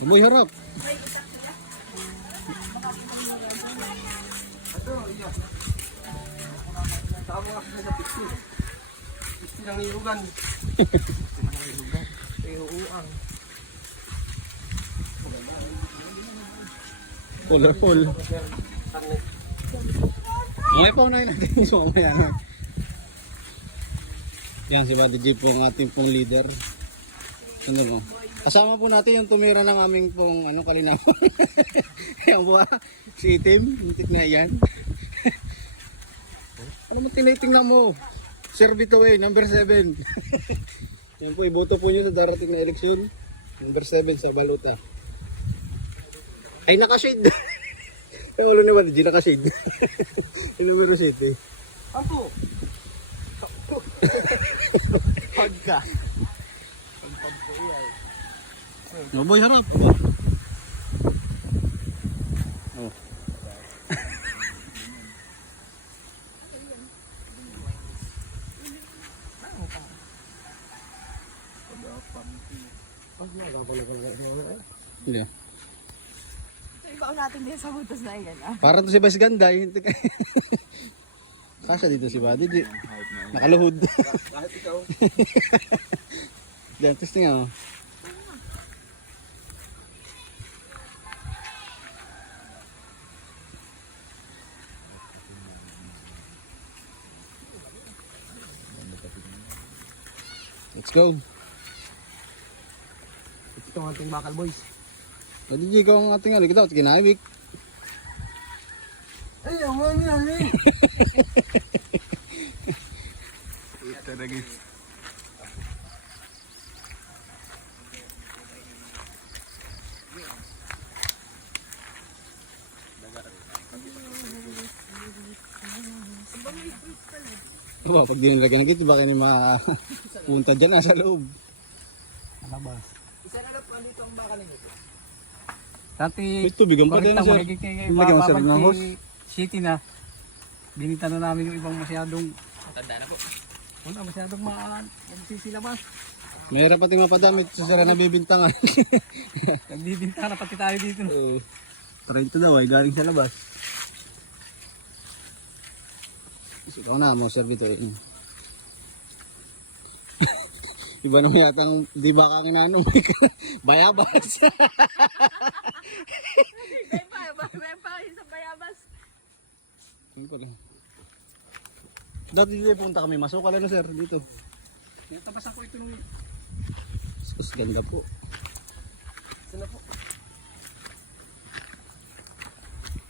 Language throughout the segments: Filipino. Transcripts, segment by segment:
Amoy harap. Mo kasi sa pixie. Pixie ng nilugan. Iuuang. Colorful. Mamaya pa unahin natin yung mamaya na. Yan si Buddy J po ang ating pong leader. Sunod mo. Kasama po natin yung tumira ng aming pong ano kalinawan. Ayan po ah. Si Itim. Muntik na yan. ano mo tinitingnan mo? Servito eh, number 7. Yan po, iboto po nyo sa darating na eleksyon. Number 7 sa Baluta. Ay, nakashade. Ay, ni Buddy J, nakashade. yung numero 7. Ampo! Pagka. Pagpag ko yan. No boy, harap. Oh. Hindi. Ibaon natin din sa butas na yan, ah. Parang to si Vice Ganday. Kasha dito si Buddy. Di. Nakaluhod. Kahit ikaw. Diyan, testing nga. oh. Let's go. Ito ang ating bakal boys. Nagigig ang ating ano, kita, kinahibik. Ay, ang mga yan eh. Ito na guys. Aba, pag di nilagyan dito, baka ni mapunta dyan nasa loob. Malabas. Isa na lang po dito ang bakal nito. Dati, May tubig ang pati na sir. Lagyan mo sir ng hose. City na. Binita na namin yung ibang masyadong tanda na po. Wala masyadong maan. Magsisilabas. Mahirap pati mapadamit sa sira na bibintangan. Nagbibinta na pati tayo dito. Oo. 30 daw ay galing sa labas. Ikaw na mo servito eh. Iba naman yata ang di ba kang inanong bayabas. Bempa, bempa, sa bayabas. Pala. Dati dito punta kami, masukal ano sir dito. Natabas ako ito nung Mas ganda po. Sino po?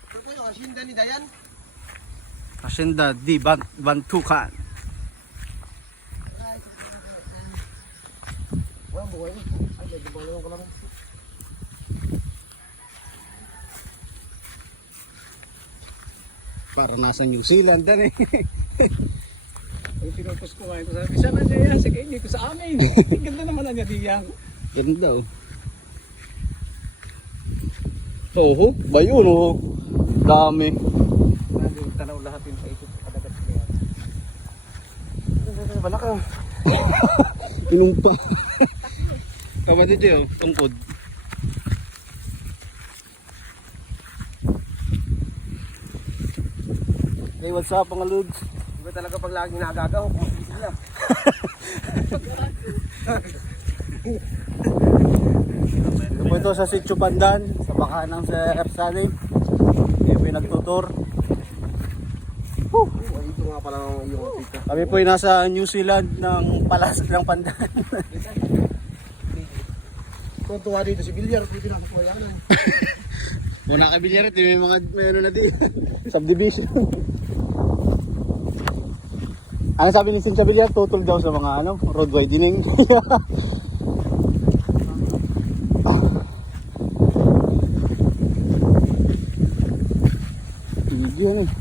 Ito kayo, asinda ni Dayan. Hacienda di Ban Bantukan. Buhay mo. Ay, medyo balawang ko lang. Para nasa New Zealand dan eh. Yung pinupos ko ngayon. Sabi, sana siya yan. Sige, dito sa amin. Ang ganda naman na niya diyang. Ganda oh. Oo, ba yun oh. Dami. Tanaw lahat yung paikot sa kadagat ko yan. Wala ka. Inumpa. Kapatid yun, tungkod. Hey, what's up mga lods? Iba talaga pag laging nagagaw, kung sila. Ito sa Sitio Pandan, sa baka ng Sir Salim. Kaya po yung nagtutur. Ito nga pala tita. Kami po ay nasa New Zealand ng palasag ng Pandan. Tuwa dito si pwede na ako yan. Una ka bilyarit, may mga may ano na di. Subdivision. ano sabi ni Cynthia Villar? Tutol daw sa mga ano, road widening. Hindi yan eh.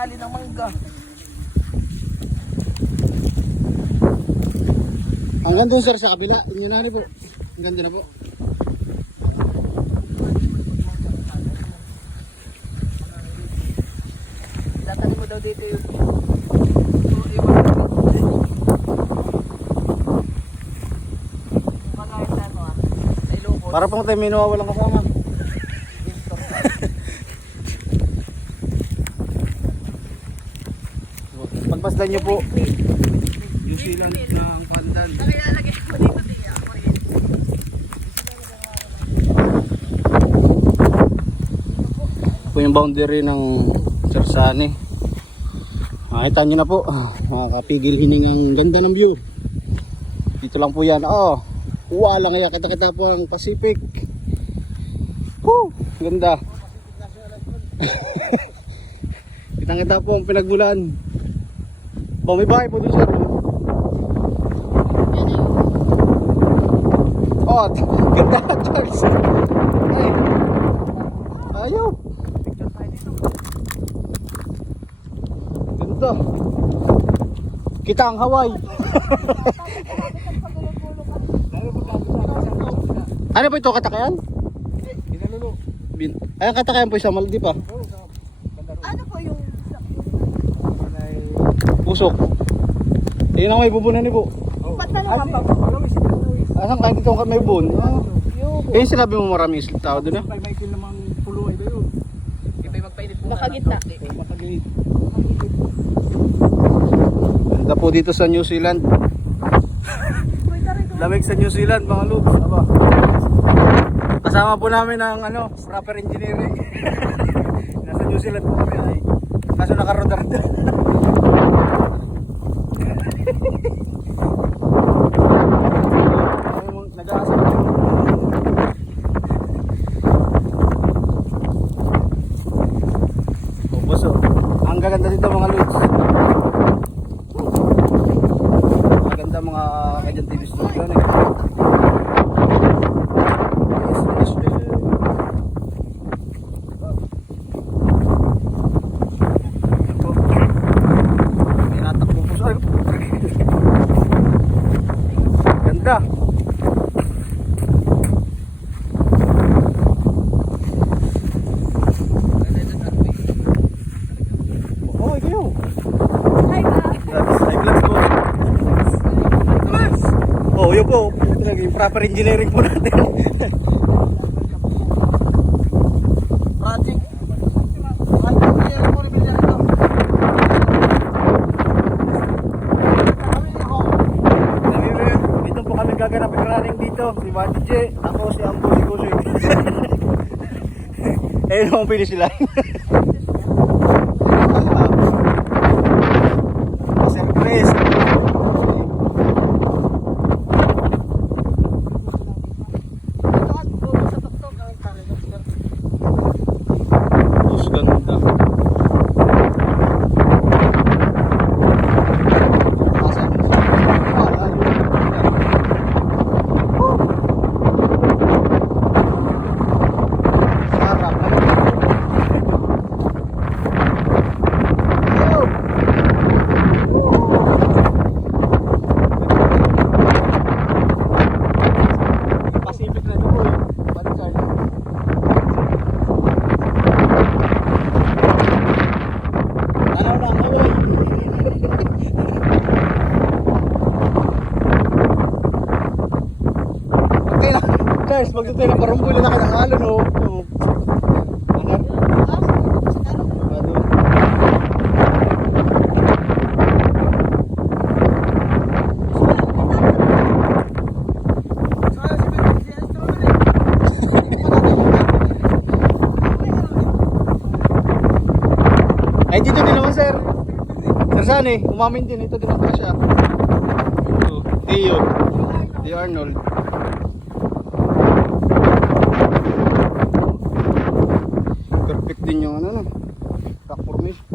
nakakahali ng mangga. Hanggang doon sir sa kabila, inyunari po. Hanggang doon na po. Tatanim mo daw dito yung Para pong tayo may nawawalang kasama. Pagpasdan nyo po. New Zealand na ang pandan. po yung boundary ng Sersani. Makita nyo na po, makakapigil hiningang ganda ng view. Dito lang po yan. Oh, wala nga kita kita po ang Pacific. Woo, ganda. kita kita po ang pinagmulan. Oh, may bahay po dun sir. Oh, ganda Charles. Hey. Ayaw. Ganda. Kita ang Hawaii. ano po ito? Katakayan? Bin Ay, katakayan po sa Maldi pa. Ano po yung... Pusok. Yun ang may bubunan ni po. Patanungan pa po. Asan kain dito ang may bubun? Ah. Eh, sinabi mo maraming tao doon ah. May Michael namang pulo ay yun. Iba'y magpainit muna. Nakagitna. Makagilid. Ganda po dito sa New Zealand. Lamig sa New Zealand mga loob. Aba. Kasama po namin ang ano, proper engineering. Nasa New Zealand po kami ay. Kaso nakarodar din. Nag-aasal Tapos oh, ang gaganda dito mga lods. Maganda mga kanyang TV studio na. Yes, yes, yes. Ito. May natakbo po sa Ganda. Oh, kayo. Hi ba? That's high class po. Yun po. Naging proper engineering po natin. Project. Dito po kami gaganap ng running dito. Si Mati J. Ako si Ambo si Kusoy. Ayun ang finish line. Surprise! Mas ganda. Sarap. Pacific na ito po eh. Balikan. Ano na, away. Okay na. Guys, magtutay na parumbuli na kayo ng alon oh. Oh. Ano? Ay, dito din naman, sir. Sir Sani, umamin din. Ito din naman siya. Theo. Theo Arnold. Din yung ano no. Track formation.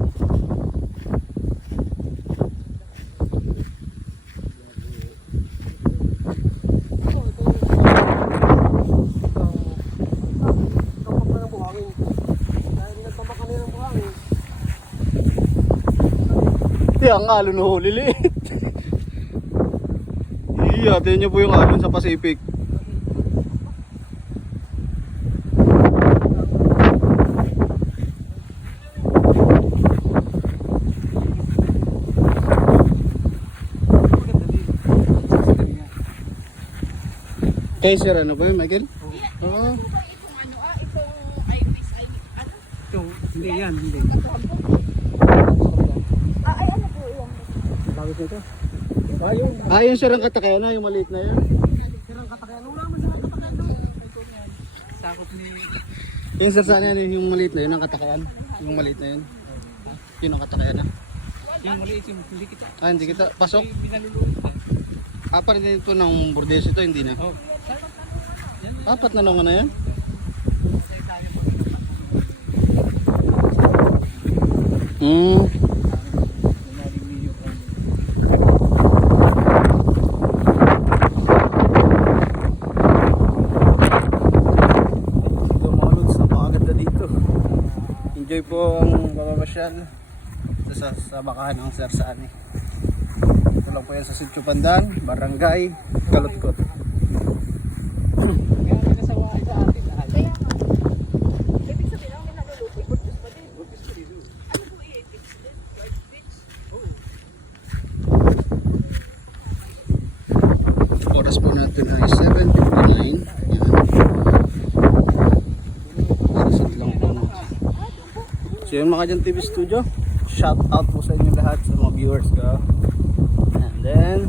Kaya ang alon ho, liliit. Iya, tingnan niyo po yung alon sa Pacific. Kay sir, ano ba yun, Michael? Oo. Itong ano ah, ano? Ito, hindi yan, hindi. Ah, ay ano po yung Bakit ito? Ah, Ah, yun sir ang katakayan na, yung maliit na yun. Sirang katakayan. Wala man sirang katakayan doon. Ito yan. Sakot ni... Yung sir saan yan, yung maliit na yun, ang katakayan. Yung maliit na yun. Yun ang katakayan na. Yung maliit yung hindi kita. Ah, hindi kita. Pasok. May pinalulunod pa. Apat din ito ng bordes ito, hindi na. Oh, Apat na nung ano yan? Hmm. Enjoy po ang mamamasyal sa, sa ng Sir Sani. Ito lang po yan sa Sitio Pandan, Barangay, Kalutkot. Kaya pinasawaan sa atin lahat. kaya nga. Ibig sabihin ang naluluto, burgos pa din. Ano po i-fix din? Like fix? Oras po natin ay 7.59. Yan. Sasit lang po. no? So yun mga dyan TV Studio. Shout out po sa inyo lahat sa mga viewers ko. And then,